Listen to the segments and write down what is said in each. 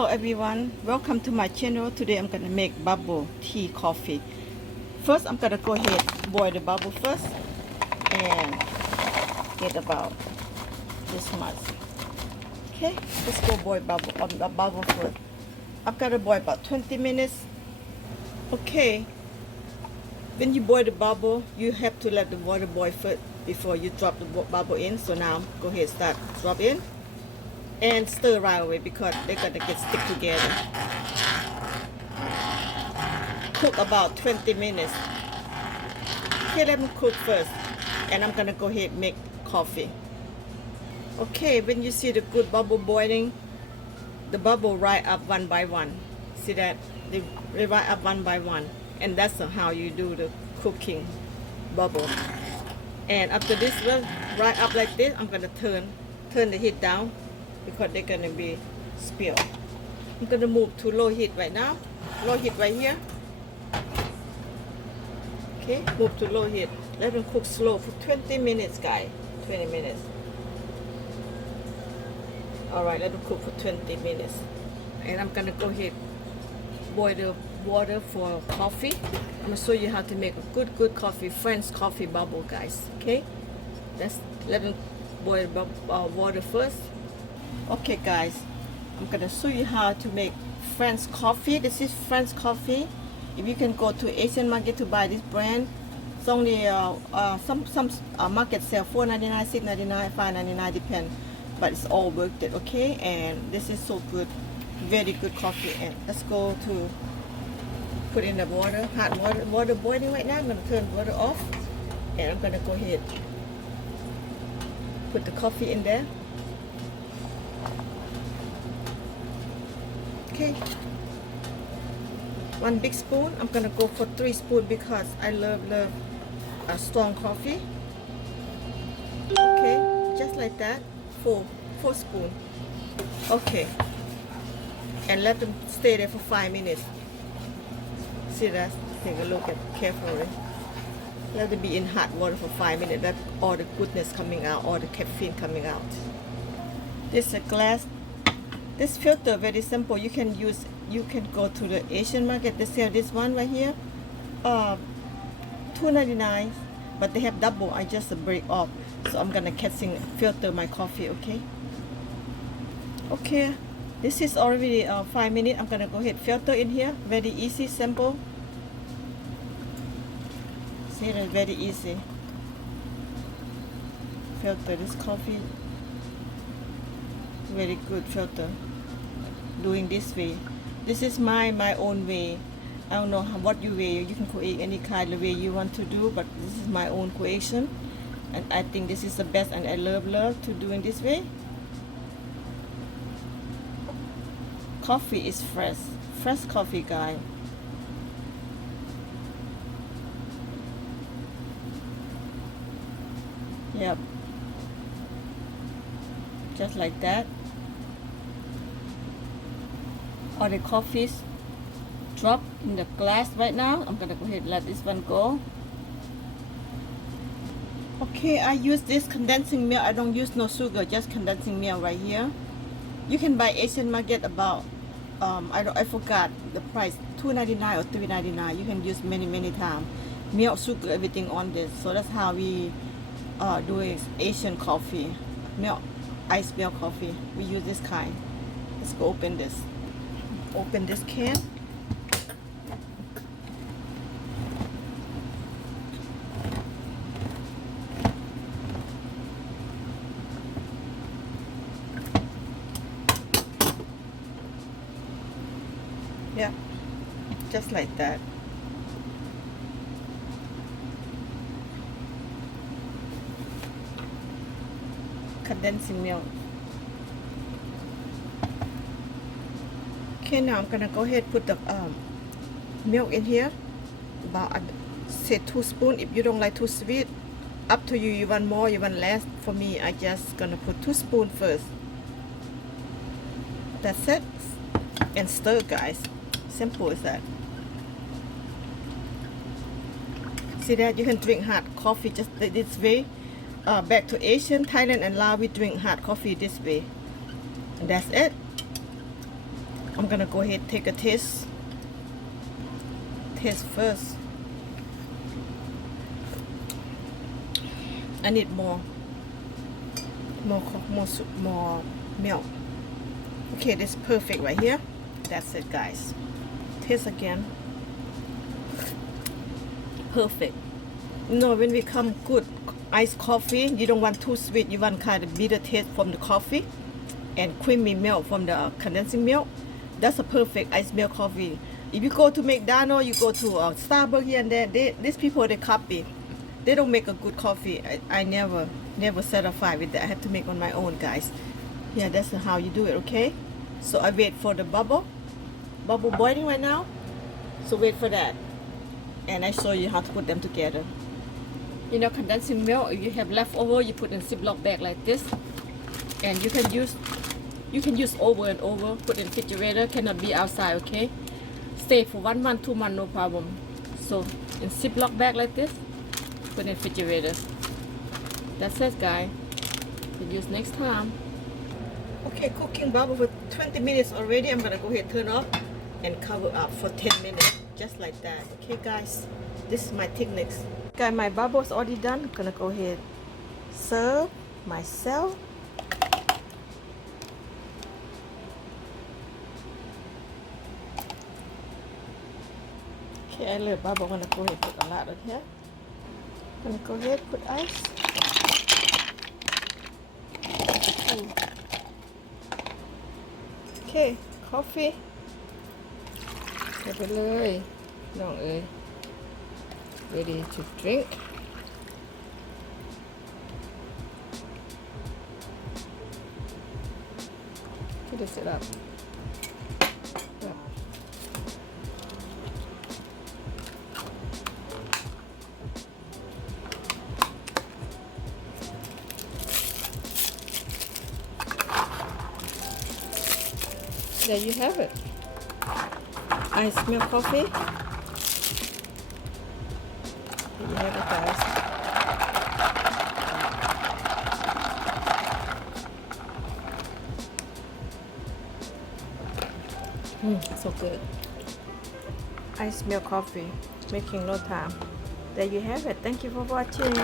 Hello everyone, welcome to my channel. Today I'm gonna make bubble tea coffee. First I'm gonna go ahead boil the bubble first and get about this much. Okay, let's go boil bubble first. I've got to boil about 20 minutes. Okay, when you boil the bubble, you have to let the water boil first before you drop the bubble in. So now go ahead, start drop in and stir right away because they're gonna get stick together. Cook about 20 minutes. Okay, let me cook first, and I'm gonna go ahead and make coffee. Okay, when you see the good bubble boiling, the bubble rise up one by one. See that? They rise up one by one, and that's how you do the cooking bubble. And after this one rise up like this, I'm gonna turn the heat down because they're gonna be spilled. I'm gonna move to low heat right now. Low heat right here. Okay, move to low heat. Let them cook slow for 20 minutes, guys. 20 minutes. Alright, let them cook for 20 minutes. And I'm gonna go ahead boil the water for coffee. I'm gonna show you how to make a good coffee, French coffee bubble, guys. Okay, let them boil water first. Okay guys, I'm gonna show you how to make French coffee. This is French coffee. If you can go to Asian market to buy this brand, it's only some markets sell $4.99, $6.99, $5.99 depend, but it's all worth it. Okay, and this is so good, very good coffee. And let's go to put in the water, hot water boiling right now. I'm gonna turn the water off, and I'm gonna go ahead put the coffee in there. Okay, 1 big spoon. I'm gonna go for 3 spoons because I love a strong coffee. Okay, just like that. 4 spoons. Okay, and let them stay there for 5 minutes. See that? Take a look at carefully. Let them be in hot water for 5 minutes. That's all the goodness coming out, all the caffeine coming out. This is a glass. This filter very simple. You can go to the Asian market. They sell this one right here, $2.99, but they have double. I just break off, so I'm gonna filter my coffee. Okay, this is already 5 minutes. I'm gonna go ahead filter in here. Very easy, simple. See, it's very easy. Filter this coffee. Very good filter. Doing this way. This is my own way. I don't know what you way. You can create any kind of way you want to do, but this is my own creation, and I think this is the best, and I love to doing this way. Coffee is fresh coffee, guys. Yep, just like that. All the coffees drop in the glass right now. I'm gonna go ahead and let this one go. Okay, I use this condensing milk. I don't use no sugar, just condensing milk right here. You can buy Asian market about I forgot the price, $2.99 or $3.99. You can use many times. Milk, sugar, everything on this. So that's how we do Asian coffee, milk, ice milk coffee. We use this kind. Let's go open this. Open this can. Yeah, just like that. Condensing milk. Okay, now I'm gonna go ahead and put the milk in here. About say 2 spoons. If you don't like too sweet, up to you. You want more, you want less. For me, I just gonna put 2 spoons first. That's it. And stir, guys. Simple as that. See that? You can drink hot coffee just this way. Back to Asian, Thailand and Laos, we drink hot coffee this way. And that's it. I'm gonna go ahead and take a taste. Taste first. I need more milk. Okay, this is perfect right here. That's it, guys. Taste again. Perfect. You know, when we come good iced coffee, you don't want too sweet. You want kind of bitter taste from the coffee and creamy milk from the condensing milk. That's a perfect iced milk coffee. If you go to McDonald's, you go to Starbucks here and there, these people, they copy. They don't make a good coffee. I never satisfied with that. I have to make on my own, guys. Yeah, that's how you do it, okay? So I wait for the bubble boiling right now. So wait for that. And I show you how to put them together. You know, condensing milk, if you have leftover, you put in Ziploc bag like this. And you can use over and over, put in refrigerator, cannot be outside, okay? Stay for 1 month, 2 months, no problem. So in Ziploc bag like this, put in refrigerator. That's it, guys. We'll use next time. Okay, cooking bubble for 20 minutes already. I'm gonna go ahead and turn off and cover up for 10 minutes, just like that. Okay, guys, this is my techniques. Okay, my bubble's already done. I'm gonna go ahead serve myself. Okay, I love bubble. I'm gonna go ahead and put a lot of here. I'm gonna go ahead and put ice. Okay, coffee. ใส่ไปเลยน้องเอ๋ย ready to drink. Just sit up. Yep. There you have it. I smell coffee. There you have it, guys. So good. I smell coffee. Making no time. There you have it. Thank you for watching.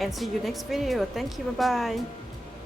And see you next video. Thank you. Bye bye.